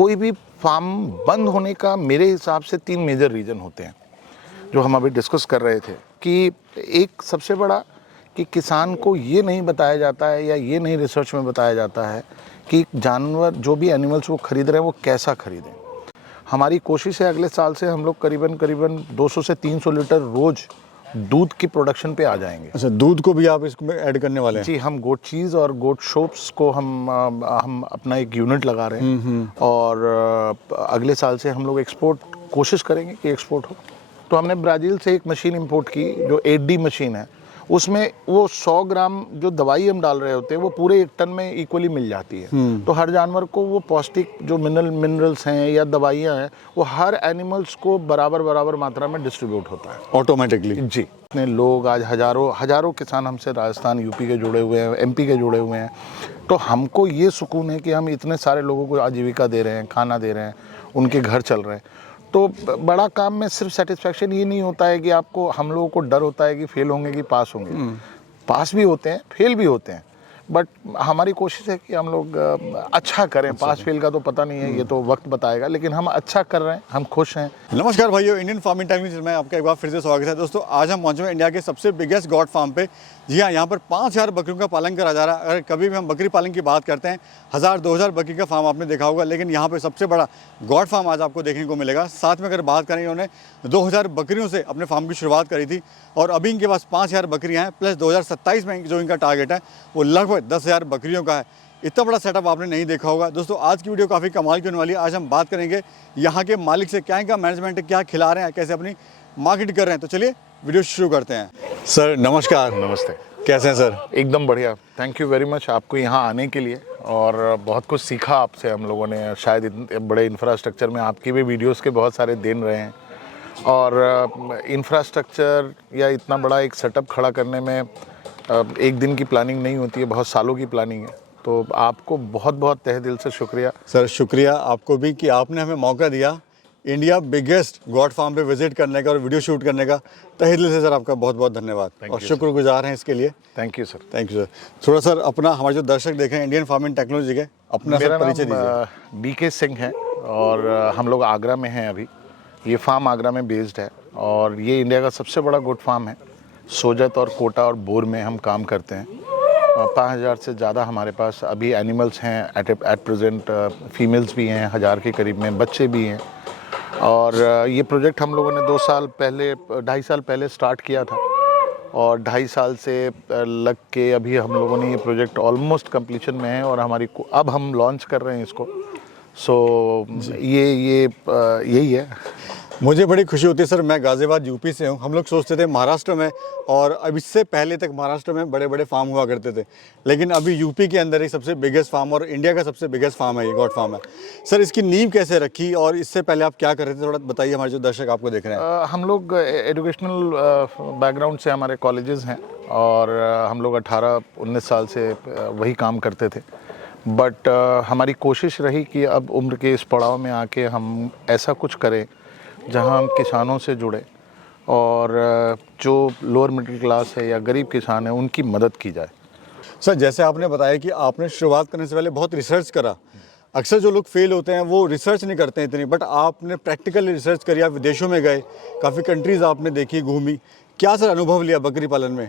कोई भी फार्म बंद होने का मेरे हिसाब से 3 मेजर रीज़न होते हैं जो हम अभी डिस्कस कर रहे थे। कि एक सबसे बड़ा कि किसान को ये नहीं बताया जाता है या ये नहीं रिसर्च में बताया जाता है कि जानवर जो भी एनिमल्स वो खरीद रहे हैं वो कैसा खरीदें। हमारी कोशिश है अगले साल से हम लोग करीबन 200 से 300 लीटर रोज़ दूध की प्रोडक्शन पे आ जाएंगे। अच्छा, दूध को भी आप इसमें ऐड करने वाले हैं? जी, हम गोट चीज़ और गोट शोप्स को हम अपना एक यूनिट लगा रहे हैं और अगले साल से हम लोग एक्सपोर्ट कोशिश करेंगे कि एक्सपोर्ट हो। तो हमने ब्राज़ील से एक मशीन इंपोर्ट की जो 8D मशीन है, उसमें वो 100 ग्राम जो दवाई हम डाल रहे होते हैं वो पूरे 1 टन में इक्वली मिल जाती है। तो हर जानवर को वो पौष्टिक जो मिनरल्स हैं या दवाइयाँ हैं वो हर एनिमल्स को बराबर मात्रा में डिस्ट्रीब्यूट होता है ऑटोमेटिकली। जी, इतने लोग आज हजारों किसान हमसे राजस्थान यूपी के जुड़े हुए हैं, MP के जुड़े हुए हैं। तो हमको ये सुकून है कि हम इतने सारे लोगों को आजीविका दे रहे हैं, खाना दे रहे हैं, उनके घर चल रहे हैं। तो बड़ा काम में सिर्फ सेटिस्फैक्शन ये नहीं होता है कि आपको, हम लोगों को डर होता है कि फेल होंगे कि पास होंगे। पास भी होते हैं, फेल भी होते हैं, बट हमारी कोशिश है कि हम लोग अच्छा करें। पास फेल का तो पता नहीं है, ये तो वक्त बताएगा, लेकिन हम अच्छा कर रहे हैं, हम खुश हैं। नमस्कार भाइयों, इंडियन फार्मिंग टाइम्स में आपका एक बार फिर से स्वागत है। दोस्तों, आज हम पहुंचे हैं इंडिया के सबसे बिगेस्ट गॉड फार्म पे। जी हाँ, यहाँ पर 5000 बकरियों का पालन करा जा रहा है। अगर कभी भी हम बकरी पालन की बात करते हैं, 1000-2000 बकरी का फार्म आपने देखा होगा, लेकिन यहाँ पे सबसे बड़ा गॉड फार्म आज आपको देखने को मिलेगा। साथ में अगर बात करें, इन्होंने 2000 बकरियों से अपने फार्म की शुरुआत करी थी और अभी इनके पास 5000 बकरियाँ हैं, प्लस 2027 में जो इनका टारगेट है वो लगभग 10,000 बकरियों का है। इतना बड़ा सेटअप आपने नहीं देखा होगा। दोस्तों, आज की वीडियो काफ़ी कमाल की होने वाली है। आज हम बात करेंगे यहाँ के मालिक से, क्या इनका मैनेजमेंट है, क्या खिला रहे हैं, कैसे अपनी मार्केट कर रहे हैं। तो चलिए वीडियो शुरू करते हैं। सर नमस्कार। नमस्ते, कैसे हैं सर? एकदम बढ़िया। थैंक यू वेरी मच आपको यहाँ आने के लिए, और बहुत कुछ सीखा आपसे हम लोगों ने। शायद इतने बड़े इंफ्रास्ट्रक्चर में आपकी भी वीडियोस के बहुत सारे दिन रहे हैं, और इंफ्रास्ट्रक्चर या इतना बड़ा एक सेटअप खड़ा करने में एक दिन की प्लानिंग नहीं होती है, बहुत सालों की प्लानिंग है। तो आपको बहुत बहुत तहे दिल से शुक्रिया। सर शुक्रिया आपको भी कि आपने हमें मौका दिया इंडिया बिगेस्ट गॉड फार्म पे विजिट करने का और वीडियो शूट करने का। तहे दिल से सर आपका बहुत बहुत धन्यवाद और शुक्रगुजार हैं इसके लिए। Thank you sir. Thank you sir. थोड़ा सर अपना, हमारे जो दर्शक देखें इंडियन फार्मिंग टेक्नोलॉजी के, अपना मेरा परिचय नाम दीजिए। BK सिंह है और हम लोग आगरा में हैं अभी। ये फार्म आगरा में बेस्ड है और ये इंडिया का सबसे बड़ा गोट फार्म है। सोजत और कोटा और बोर में हम काम करते हैं। 5000 से ज़्यादा हमारे पास अभी एनिमल्स हैं एट प्रेजेंट। फीमेल्स भी हैं 1000 के करीब में, बच्चे भी हैं। और ये प्रोजेक्ट हम लोगों ने 2.5 साल पहले स्टार्ट किया था और 2.5 साल से लग के अभी हम लोगों ने ये प्रोजेक्ट ऑलमोस्ट कंप्लीशन में है और अब हम लॉन्च कर रहे हैं इसको। सो यही है। मुझे बड़ी खुशी होती है सर। मैं गाज़ियाबाद यूपी से हूँ। हम लोग सोचते थे महाराष्ट्र में, और अब इससे पहले तक महाराष्ट्र में बड़े बड़े फार्म हुआ करते थे, लेकिन अभी यूपी के अंदर एक सबसे बिगेस्ट फार्म और इंडिया का सबसे बिगेस्ट फार्म है, ये गॉड फार्म है। सर इसकी नींव कैसे रखी और इससे पहले आप क्या कर रहे थे, थोड़ा बताइए, हमारे जो दर्शक आपको देख रहे हैं। हम लोग एजुकेशनल बैकग्राउंड से, हमारे कॉलेजेस हैं और हम लोग 18-19 साल से वही काम करते थे। बट हमारी कोशिश रही कि अब उम्र के इस पड़ाव में आके हम ऐसा कुछ करें जहां हम किसानों से जुड़े और जो लोअर मिडिल क्लास है या गरीब किसान है उनकी मदद की जाए। सर जैसे आपने बताया कि आपने शुरुआत करने से पहले बहुत रिसर्च करा। अक्सर जो लोग फेल होते हैं वो रिसर्च नहीं करते हैं इतनी, बट आपने प्रैक्टिकल रिसर्च करी, आप विदेशों में गए, काफ़ी कंट्रीज़ आपने देखी, घूमी। क्या सर अनुभव लिया बकरी पालन में?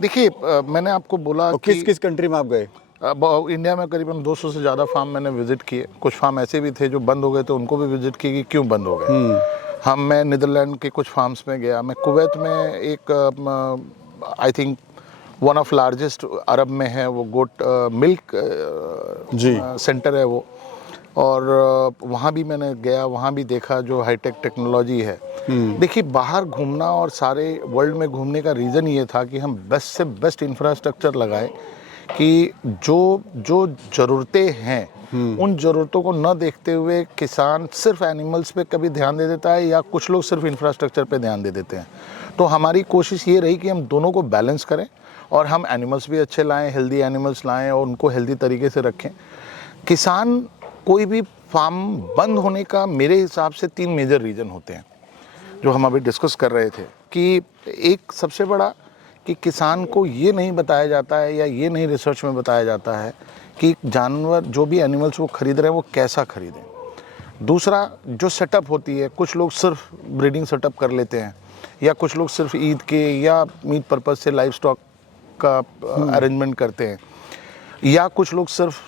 देखिए, मैंने आपको बोला कि किस किस कंट्री में आप गए? इंडिया में करीबन 200 से ज़्यादा फार्म मैंने विज़िट किए। कुछ फार्म ऐसे भी थे जो बंद हो गए थे, उनको भी विज़िट किए कि क्यों बंद हो गए। मैं नीदरलैंड के कुछ फार्म्स में गया। मैं कुवैत में एक I think one of largest Arab में है वो गोट मिल्क सेंटर है वो, और वहाँ भी मैंने गया, वहाँ भी देखा जो हाईटेक टेक्नोलॉजी है। देखिए, बाहर घूमना और सारे वर्ल्ड में घूमने का रीज़न ये था कि हम बेस्ट से बेस्ट इंफ्रास्ट्रक्चर लगाएं कि जो ज़रूरतें हैं उन ज़रूरतों को न देखते हुए किसान सिर्फ एनिमल्स पे कभी ध्यान दे देता है या कुछ लोग सिर्फ इंफ्रास्ट्रक्चर पे ध्यान दे देते हैं। तो हमारी कोशिश ये रही कि हम दोनों को बैलेंस करें और हम एनिमल्स भी अच्छे लाएं, हेल्दी एनिमल्स लाएं और उनको हेल्दी तरीके से रखें। किसान, कोई भी फार्म बंद होने का मेरे हिसाब से 3 मेजर रीज़न होते हैं जो हम अभी डिस्कस कर रहे थे। कि एक सबसे बड़ा कि किसान को ये नहीं बताया जाता है या ये नहीं रिसर्च में बताया जाता है कि जानवर जो भी एनिमल्स वो खरीद रहे हैं वो कैसा खरीदें। दूसरा जो सेटअप होती है, कुछ लोग सिर्फ ब्रीडिंग सेटअप कर लेते हैं, या कुछ लोग सिर्फ ईद के या मीट पर्पस से लाइव स्टॉक का अरेंजमेंट करते हैं, या कुछ लोग सिर्फ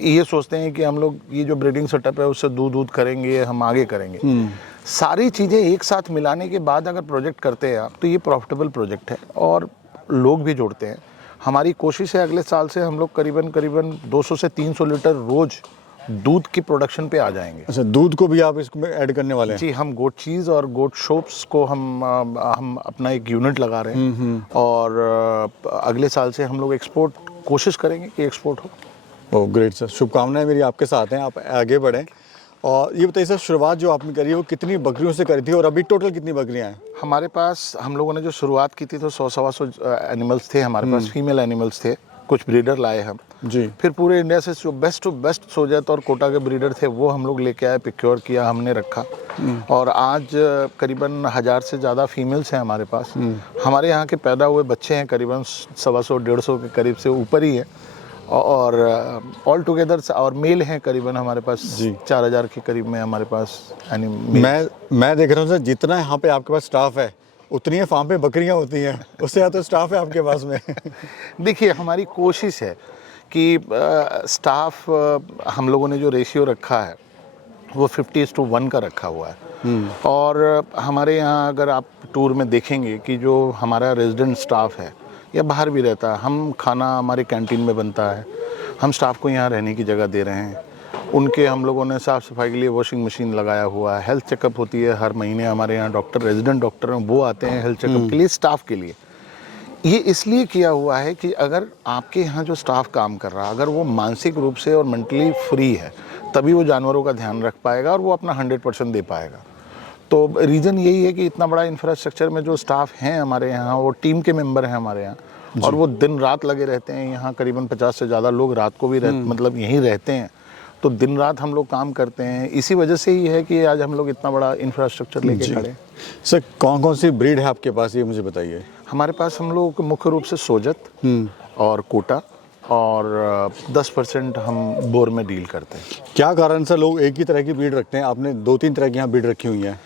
ये सोचते हैं कि हम लोग ये जो ब्रीडिंग सेटअप है उससे दूध करेंगे, हम आगे करेंगे। सारी चीज़ें एक साथ मिलाने के बाद अगर प्रोजेक्ट करते हैं आप, तो ये प्रॉफिटेबल प्रोजेक्ट है और लोग भी जोड़ते हैं। हमारी कोशिश है अगले साल से हम लोग करीबन 200 से 300 लीटर रोज दूध की प्रोडक्शन पे आ जाएंगे। अच्छा, दूध को भी आप इसमें ऐड करने वाले हैं? जी, हम गोट चीज़ और गोट शोप्स को हम अपना एक यूनिट लगा रहे हैं और अगले साल से हम लोग एक्सपोर्ट कोशिश करेंगे कि एक्सपोर्ट हो। ओह ग्रेट सर, शुभकामनाएं मेरी आपके साथ हैं, आप आगे बढ़ें। और ये बताइए सर, शुरुआत जो आपने करी है वो कितनी बकरियों से करी थी और अभी टोटल कितनी बकरियां हैं? हमारे पास, हम लोगों ने जो शुरुआत की थी तो 100-125 एनिमल्स थे हमारे पास, फीमेल एनिमल्स थे, कुछ ब्रीडर लाए हम जी। फिर पूरे इंडिया से जो बेस्ट टू बेस्ट सोजत और कोटा के ब्रीडर थे वो हम लोग लेके आए, प्रिक्योर किया, हमने रखा और आज करीबन 1000 से ज़्यादा फीमेल्स हैं हमारे पास। हमारे यहाँ के पैदा हुए बच्चे हैं करीबन 125-150 के करीब से ऊपर ही है और ऑल टुगेदर और मेल हैं करीबन हमारे पास 4000 के करीब में हमारे पास। मैं देख रहा हूँ सर, जितना यहाँ पे आपके पास स्टाफ है उतनी फार्म पे बकरियाँ होती हैं, उससे ज़्यादा स्टाफ है आपके पास में। देखिए, हमारी कोशिश है कि स्टाफ हम लोगों ने जो रेशियो रखा है वो 50:1 का रखा हुआ है और हमारे यहाँ अगर आप टूर में देखेंगे कि जो हमारा रेजिडेंट स्टाफ है या बाहर भी रहता है, हम खाना हमारे कैंटीन में बनता है, हम स्टाफ को यहाँ रहने की जगह दे रहे हैं, उनके हम लोगों ने साफ़ सफाई के लिए वॉशिंग मशीन लगाया हुआ है, हेल्थ चेकअप होती है हर महीने, हमारे यहाँ डॉक्टर, रेजिडेंट डॉक्टर हैं, वो आते हैं हेल्थ चेकअप के लिए स्टाफ के लिए। ये इसलिए किया हुआ है कि अगर आपके यहाँ जो स्टाफ काम कर रहा है अगर वो मानसिक रूप से और मेंटली फ्री है तभी वो जानवरों का ध्यान रख पाएगा और वो अपना 100% दे पाएगा। तो रीज़न यही है कि इतना बड़ा इंफ्रास्ट्रक्चर में जो स्टाफ हैं हमारे यहाँ, वो टीम के मेंबर हैं हमारे यहाँ और वो दिन रात लगे रहते हैं। यहाँ करीबन 50 से ज़्यादा लोग रात को भी मतलब यहीं रहते हैं, तो दिन रात हम लोग काम करते हैं। इसी वजह से ही है कि आज हम लोग इतना बड़ा इंफ्रास्ट्रक्चर लेके खड़े हैं। सर, कौन कौन सी ब्रीड है आपके पास, ये मुझे बताइए। हमारे पास हम लोग मुख्य रूप से सोजत और कोटा और 10% हम बोर में डील करते हैं। क्या कारण से लोग एक ही तरह की ब्रीड रखते हैं? आपने 2-3 तरह की यहाँ ब्रीड रखी हुई हैं।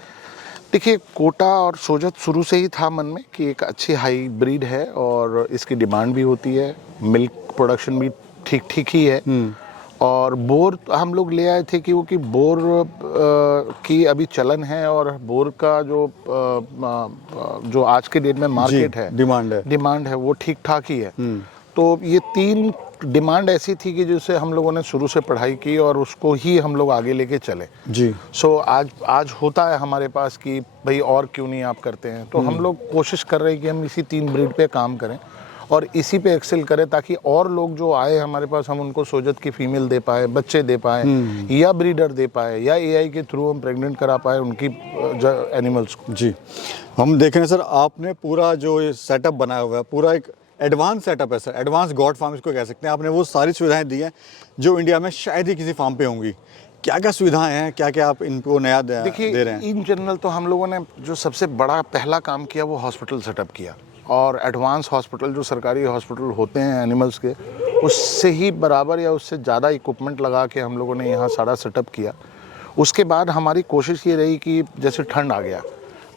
देखिए, कोटा और सोजत शुरू से ही था मन में कि एक अच्छी हाई ब्रीड है और इसकी डिमांड भी होती है, मिल्क प्रोडक्शन भी ठीक ठीक ही है। और बोर हम लोग ले आए थे क्योंकि बोर की अभी चलन है और बोर का जो आज के डेट में मार्केट है, डिमांड है वो ठीक ठाक ही है। तो ये 3 डिमांड ऐसी थी कि जिससे हम लोगों ने शुरू से पढ़ाई की और उसको ही हम लोग आगे लेके चले जी। सो आज होता है हमारे पास कि भाई और क्यों नहीं आप करते हैं, तो हम लोग कोशिश कर रहे हैं कि हम इसी 3 ब्रीड पे काम करें और इसी पे एक्सेल करें ताकि और लोग जो आए हमारे पास हम उनको सोजत की फीमेल दे पाए, बच्चे दे पाए या ब्रीडर दे पाए या एआई के थ्रू हम प्रेग्नेंट करा पाए उनकी एनिमल्स को। जी, हम देख रहे हैं सर, आपने पूरा जो सेटअप बनाया हुआ है पूरा एक एडवांस सेटअप है सर, एडवांस गॉड फार्म इसको कह सकते हैं। आपने वो सारी सुविधाएं दी हैं जो इंडिया में शायद ही किसी फार्म पे होंगी। क्या क्या सुविधाएं हैं, क्या क्या आप इनको नया दे रहे हैं? इन जनरल तो हम लोगों ने जो सबसे बड़ा पहला काम किया वो हॉस्पिटल सेटअप किया और एडवांस हॉस्पिटल जो सरकारी हॉस्पिटल होते हैं एनिमल्स के, उससे ही बराबर या उससे ज़्यादा इक्विपमेंट लगा के हम लोगों ने यहाँ सारा सेटअप किया। उसके बाद हमारी कोशिश ये रही कि जैसे ठंड आ गया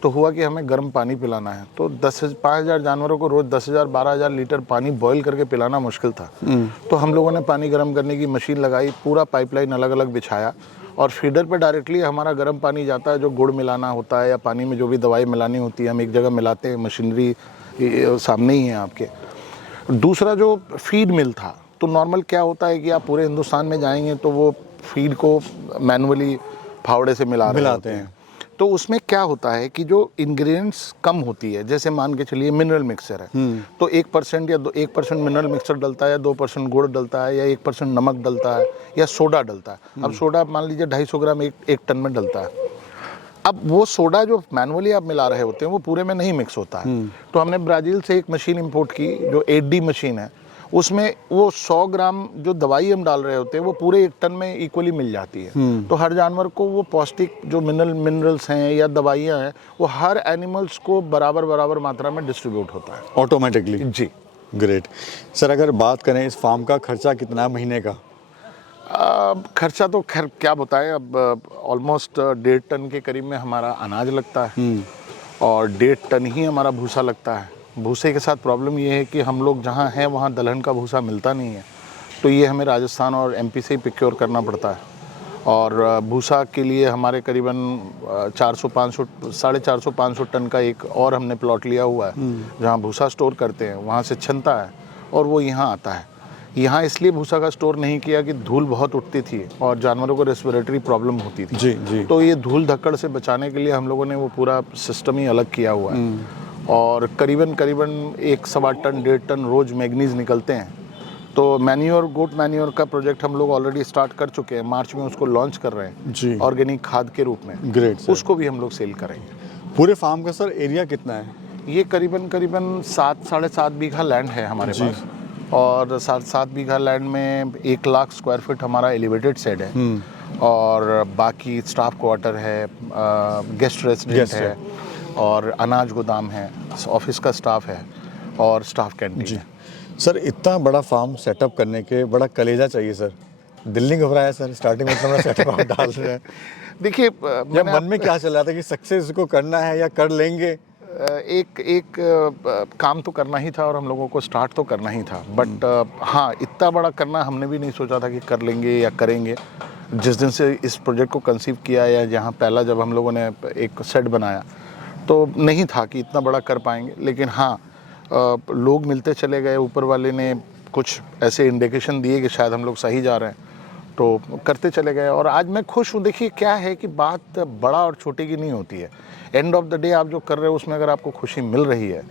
तो हुआ कि हमें गर्म पानी पिलाना है, तो 5,000 जानवरों को रोज़ 10,000-12,000 लीटर पानी बॉईल करके पिलाना मुश्किल था। तो हम लोगों ने पानी गर्म करने की मशीन लगाई, पूरा पाइपलाइन अलग अलग बिछाया और फीडर पे डायरेक्टली हमारा गर्म पानी जाता है। जो गुड़ मिलाना होता है या पानी में जो भी दवाई मिलानी होती है हम एक जगह मिलाते हैं, मशीनरी सामने ही है आपके। दूसरा जो फीड मिल था, तो नॉर्मल क्या होता है कि आप पूरे हिंदुस्तान में जाएंगे तो वो फीड को मैनुअली फावड़े से मिलाते हैं। तो उसमें क्या होता है कि जो इंग्रेडिएंट्स कम होती है, जैसे मान के चलिए मिनरल मिक्सचर है तो 1% या 1% मिनरल मिक्सचर डलता है या 2% गुड़ डलता है या 1% नमक डलता है या सोडा डलता है। अब सोडा मान लीजिए 250 ग्राम एक टन में डलता है। अब वो सोडा जो मैनुअली आप मिला रहे होते हैं वो पूरे में नहीं मिक्स होता है। तो हमने ब्राज़ील से एक मशीन इंपोर्ट की जो 8D मशीन है, उसमें वो 100 ग्राम जो दवाई हम डाल रहे होते हैं वो पूरे 1 टन में इक्वली मिल जाती है। तो हर जानवर को वो पौष्टिक जो मिनरल्स हैं या दवाइयाँ हैं वो हर एनिमल्स को बराबर मात्रा में डिस्ट्रीब्यूट होता है ऑटोमेटिकली। जी, ग्रेट। सर, अगर बात करें इस फार्म का खर्चा कितना महीने का? खर्चा तो खैर क्या बताएं, अब ऑलमोस्ट 1.5 टन के करीब में हमारा अनाज लगता है और 1.5 टन ही हमारा भूसा लगता है। भूसे के साथ प्रॉब्लम ये है कि हम लोग जहाँ हैं वहाँ दलहन का भूसा मिलता नहीं है, तो ये हमें राजस्थान और एमपी से ही प्रोक्योर करना पड़ता है। और भूसा के लिए हमारे करीबन 450-500 टन का एक और हमने प्लॉट लिया हुआ है जहाँ भूसा स्टोर करते हैं, वहाँ से छनता है और वो यहाँ आता है। यहाँ इसलिए भूसा का स्टोर नहीं किया कि धूल बहुत उठती थी और जानवरों को रेस्पिरेटरी प्रॉब्लम होती थी। जी। तो ये धूल धक्कड़ से बचाने के लिए हम लोगों ने वो पूरा सिस्टम ही अलग किया हुआ है। और करीबन 1.25 टन 1.5 टन रोज मैग्नीज निकलते हैं। तो मैन्योर, गोट मैन्योर का प्रोजेक्ट हम लोग ऑलरेडी स्टार्ट कर चुके हैं, मार्च में उसको लॉन्च कर रहे हैं जी। ऑर्गेनिक खाद के रूप में। Great sir. उसको भी हम लोग सेल करेंगे। पूरे फार्म का सर एरिया कितना है? ये करीबन 7-7.5 बीघा लैंड है हमारे पास और 7 बीघा लैंड में 1 लाख स्क्वायर फीट हमारा एलिवेटेड शेड है और बाकी स्टाफ क्वार्टर है, गेस्ट रेसिडेंट है और अनाज गोदाम है, ऑफिस का स्टाफ है और स्टाफ कैंटीन है। सर इतना बड़ा फार्म सेटअप करने के बड़ा कलेजा चाहिए सर। दिल नहीं घबराया सर स्टार्टिंग में इतना सेटअप आप डाल रहे हैं? देखिए, मन में क्या चल रहा था कि सक्सेस को करना है या कर लेंगे? एक काम तो करना ही था और हम लोगों को स्टार्ट तो करना ही था, बट हाँ, इतना बड़ा करना हमने भी नहीं सोचा था कि कर लेंगे या करेंगे। जिस दिन से इस प्रोजेक्ट को कंसीव किया या जहाँ पहला जब हम लोगों ने एक सेट बनाया तो नहीं था कि इतना बड़ा कर पाएंगे, लेकिन हाँ, लोग मिलते चले गए, ऊपर वाले ने कुछ ऐसे इंडिकेशन दिए कि शायद हम लोग सही जा रहे हैं, तो करते चले गए और आज मैं खुश हूँ। देखिए क्या है कि बात बड़ा और छोटे की नहीं होती है, एंड ऑफ द डे आप जो कर रहे हो उसमें अगर आपको खुशी मिल रही है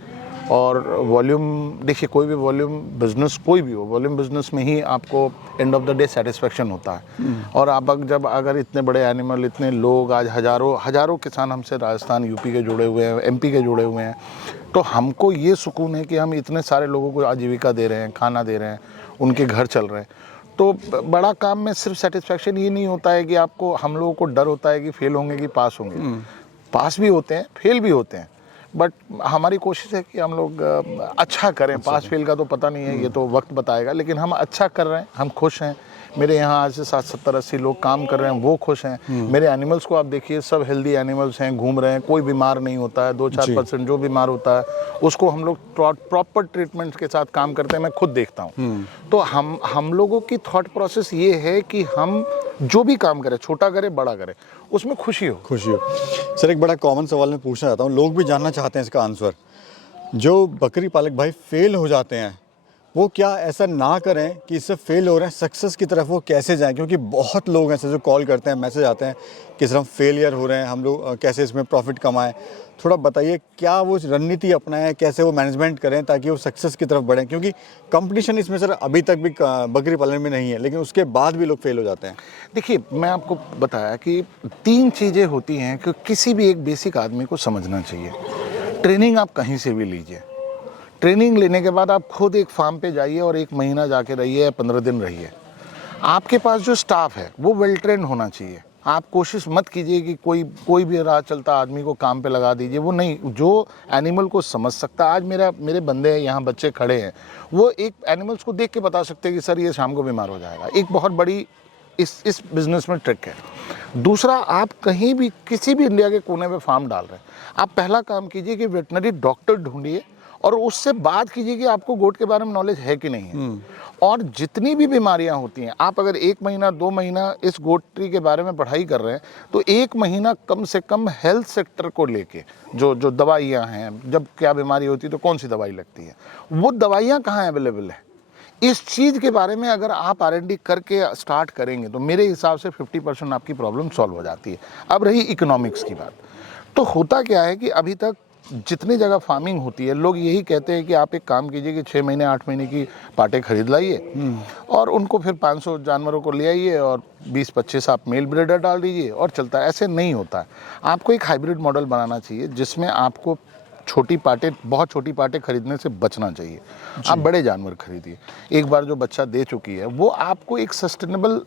और वॉल्यूम, देखिए कोई भी वॉल्यूम बिजनेस, कोई भी हो, वॉल्यूम बिजनेस में ही आपको end of the day satisfaction होता है। और आप जब अगर इतने बड़े एनिमल, इतने लोग, आज हज़ारों किसान हमसे राजस्थान, यूपी के जुड़े हुए हैं, एमपी के जुड़े हुए हैं, तो हमको ये सुकून है कि हम इतने सारे लोगों को आजीविका दे रहे हैं, खाना दे रहे हैं, उनके घर चल रहे हैं। तो बड़ा काम में सिर्फ सेटिस्फेक्शन ये नहीं होता है कि आपको, हम लोगों को डर होता है कि फेल होंगे कि पास होंगे। पास भी होते हैं, फेल भी होते हैं, बट हमारी कोशिश है कि हम लोग अच्छा करें। पास फेल का तो पता नहीं है, ये तो वक्त बताएगा, लेकिन हम अच्छा कर रहे हैं, हम खुश हैं। मेरे यहाँ आज से 60-70-80 लोग काम कर रहे हैं, वो खुश हैं। मेरे एनिमल्स को आप देखिए, सब हेल्दी एनिमल्स हैं, घूम रहे हैं, कोई बीमार नहीं होता है। 2-4% जो बीमार होता है उसको हम लोग प्रॉपर ट्रीटमेंट के साथ काम करते हैं, मैं खुद देखता हूँ। तो हम लोगों की थॉट प्रोसेस ये है कि हम जो भी काम करें, छोटा करें बड़ा करें, उसमें खुशी हो। सर एक बड़ा कॉमन सवाल मैं पूछना चाहता हूँ, लोग भी जानना चाहते हैं इसका आंसर। जो बकरी पालक भाई फेल हो जाते हैं, वो क्या ऐसा ना करें कि इससे फेल हो रहे हैं, सक्सेस की तरफ वो कैसे जाएं? क्योंकि बहुत लोग हैं जो कॉल करते हैं, मैसेज आते हैं कि सर हम फेलियर हो रहे हैं, हम लोग कैसे इसमें प्रॉफिट कमाएं। थोड़ा बताइए क्या वो रणनीति अपनाएं, कैसे वो मैनेजमेंट करें ताकि वो सक्सेस की तरफ बढ़ें? क्योंकि कंपटीशन इसमें सर अभी तक भी बकरी पालन में नहीं है, लेकिन उसके बाद भी लोग फेल हो जाते हैं। देखिए, मैं आपको बताया कि 3 चीज़ें होती हैं कि किसी भी एक बेसिक आदमी को समझना चाहिए। ट्रेनिंग आप कहीं से भी लीजिए, ट्रेनिंग लेने के बाद आप खुद एक फार्म पे जाइए और 1 महीना जाके रहिए या 15 दिन रहिए। आपके पास जो स्टाफ है वो वेल ट्रेन होना चाहिए। आप कोशिश मत कीजिए कि कोई भी राह चलता आदमी को काम पे लगा दीजिए, वो नहीं, जो एनिमल को समझ सकता। आज मेरे बंदे हैं यहाँ, बच्चे खड़े हैं, वो एक एनिमल्स को देख के बता सकते हैं कि सर ये शाम को बीमार हो जाएगा। एक बहुत बड़ी इस बिजनेस में ट्रिक है। दूसरा, आप कहीं भी किसी भी इंडिया के कोने में फार्म डाल रहे हैं, आप पहला काम कीजिए कि वेटनरी डॉक्टर ढूंढिए और उससे बात कीजिए कि आपको गोट के बारे में नॉलेज है कि नहीं है। और जितनी भी बीमारियां होती हैं, आप अगर 1 महीना 2 महीना इस गोट्री के बारे में पढ़ाई कर रहे हैं, तो 1 महीना कम से कम हेल्थ सेक्टर को लेके जो दवाइयां हैं, जब क्या बीमारी होती है तो कौन सी दवाई लगती है, वो दवाइयां कहाँ अवेलेबल है, इस चीज़ के बारे में अगर आप R&D करके स्टार्ट करेंगे तो मेरे हिसाब से 50% आपकी प्रॉब्लम सॉल्व हो जाती है। अब रही इकोनॉमिक्स की बात, तो होता क्या है कि अभी तक जितनी जगह फार्मिंग होती है, लोग यही कहते हैं कि आप एक काम कीजिए कि 6 महीने 8 महीने की पाटे खरीद लाइए और उनको फिर 500 जानवरों को ले आइए और 20-25 आप मेल ब्रीडर डाल दीजिए और चलता है। ऐसे नहीं होता है। आपको एक हाइब्रिड मॉडल बनाना चाहिए जिसमें आपको बहुत छोटी पाटे खरीदने से बचना चाहिए। आप बड़े जानवर खरीदिए। एक बार जो बच्चा दे चुकी है वो आपको एक सस्टेनेबल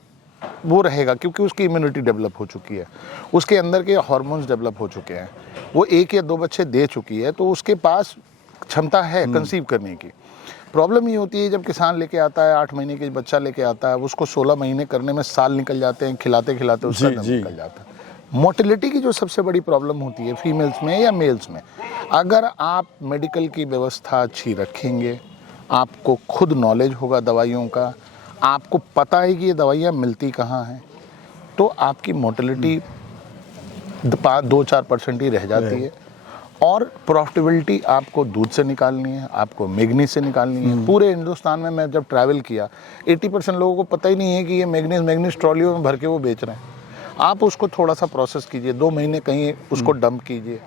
वो रहेगा, क्योंकि उसकी इम्यूनिटी डेवलप हो चुकी है, उसके अंदर के हार्मोन्स डेवलप हो चुके हैं, वो 1 या 2 बच्चे दे चुकी है, तो उसके पास क्षमता है कंसीव करने की। प्रॉब्लम ये होती है जब किसान लेके आता है 8 महीने के बच्चा लेके आता है, उसको 16 महीने करने में साल निकल जाते हैं, खिलाते खिलाते उसका दम निकल जाता है। मोटिलिटी की जो सबसे बड़ी प्रॉब्लम होती है फीमेल्स में या मेल्स में, अगर आप मेडिकल की व्यवस्था अच्छी रखेंगे, आपको खुद नॉलेज होगा दवाइयों का, आपको पता है कि ये दवाइयाँ मिलती कहाँ हैं, तो आपकी मोटिलिटी 2-4% ही रह जाती है। और प्रॉफिटेबिलिटी आपको दूध से निकालनी है, आपको मैग्नीज से निकालनी है। पूरे हिंदुस्तान में मैं जब ट्रैवल किया 80% लोगों को पता ही नहीं है कि ये मैग्नीज ट्रॉलियों में भर के वो बेच रहे हैं। आप उसको थोड़ा सा प्रोसेस कीजिए, 2 महीने कहीं उसको डंप कीजिए,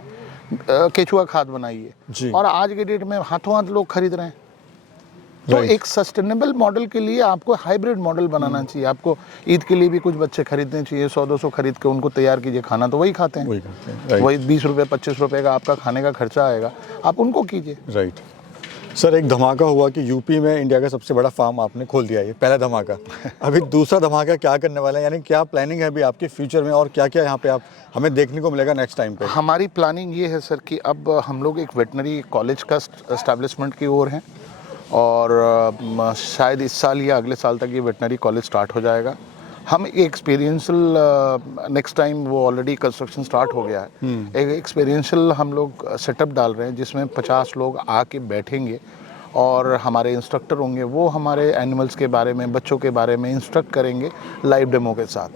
केचुआ खाद बनाइए, और आज के डेट में हाथों हाथ लोग खरीद रहे हैं। तो एक सस्टेनेबल मॉडल के लिए आपको हाइब्रिड मॉडल बनाना चाहिए। आपको ईद के लिए भी कुछ बच्चे खरीदने चाहिए, 100-200 खरीद के उनको तैयार कीजिए, खाना तो वही खाते हैं, वही 20 रुपये 25 रुपये का आपका खाने का खर्चा आएगा, आप उनको कीजिए। राइट सर, एक धमाका हुआ कि यूपी में इंडिया का सबसे बड़ा फार्म आपने खोल दिया, ये पहला धमाका। अभी दूसरा धमाका क्या करने वाला है, यानी क्या प्लानिंग है अभी आपके फ्यूचर में, और क्या क्या यहाँ पे आप हमें देखने को मिलेगा नेक्स्ट टाइम पे? हमारी प्लानिंग ये है सर कि अब हम लोग एक वेटनरी कॉलेज का एस्टेब्लिशमेंट की ओर हैं, और शायद इस साल या अगले साल तक ये वेटनरी कॉलेज स्टार्ट हो जाएगा। हम एक एक्सपीरियंशियल नेक्स्ट टाइम, वो ऑलरेडी कंस्ट्रक्शन स्टार्ट हो गया है, एक एक्सपीरियंशियल हम लोग सेटअप डाल रहे हैं जिसमें 50 लोग आके बैठेंगे और हमारे इंस्ट्रक्टर होंगे, वो हमारे एनिमल्स के बारे में, बच्चों के बारे में इंस्ट्रक्ट करेंगे लाइव डेमो के साथ।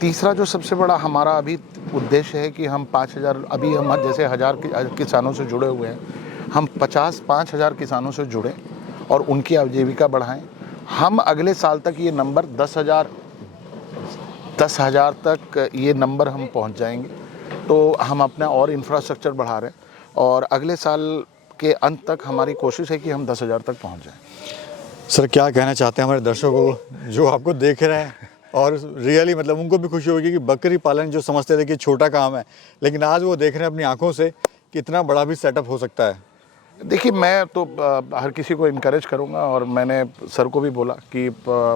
तीसरा जो सबसे बड़ा हमारा अभी उद्देश्य है कि हम 5000, अभी हम जैसे 1000 किसानों से जुड़े हुए हैं, हम 5,000 किसानों से जुड़ें और उनकी आजीविका बढ़ाएं। हम अगले साल तक ये नंबर 10,000 तक ये नंबर हम पहुंच जाएंगे। तो हम अपना और इंफ्रास्ट्रक्चर बढ़ा रहे हैं, और अगले साल के अंत तक हमारी कोशिश है कि हम 10,000 तक पहुंच जाएं। सर, क्या कहना चाहते हैं हमारे दर्शकों को जो आपको देख रहे हैं, और रियली मतलब उनको भी खुशी होगी कि बकरी पालन जो समझते थे कि छोटा काम है, लेकिन आज वो देख रहे हैं अपनी आंखों से कि इतना बड़ा भी सेटअप हो सकता है। देखिए, मैं तो हर किसी को इनकरेज करूंगा, और मैंने सर को भी बोला कि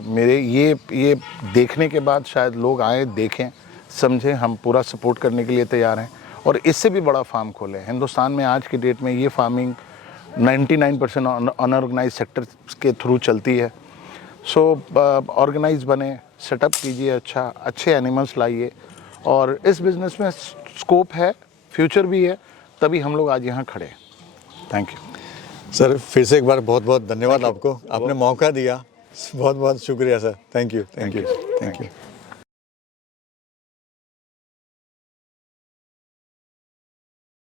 मेरे ये देखने के बाद शायद लोग आए, देखें, समझें, हम पूरा सपोर्ट करने के लिए तैयार हैं, और इससे भी बड़ा फार्म खोलें। हिंदुस्तान में आज की डेट में ये फार्मिंग 99% अनऑर्गेनाइज सेक्टर के थ्रू चलती है। सो ऑर्गेनाइज बने, सेटअप कीजिए, अच्छे एनिमल्स लाइए, और इस बिज़नेस में स्कोप है, फ्यूचर भी है, तभी हम लोग आज यहाँ खड़े हैं। थैंक यू सर, फिर से एक बार बहुत बहुत धन्यवाद आपको, आपने मौका दिया, बहुत बहुत शुक्रिया सर। Thank you.